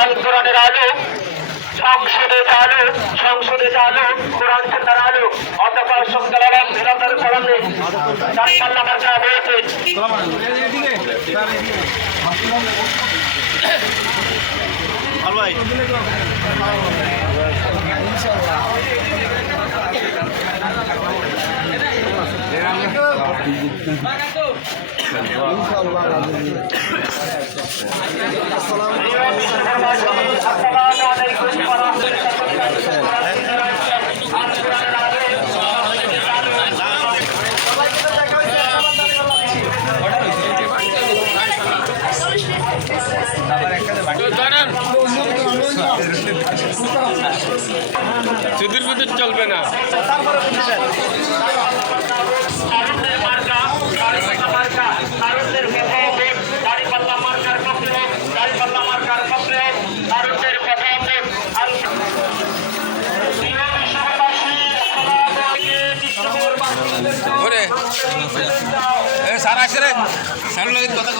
আল কোরআনের আলো, সংসদে চালু কোরআন সুন্নাহর আলো। অতঃপর সংকলন নিরন্তর চলনে চার পাল্লা মার্কা হয়েছে। সুদূর বুদূর চলবে না। সারা আসে রে সারা কথা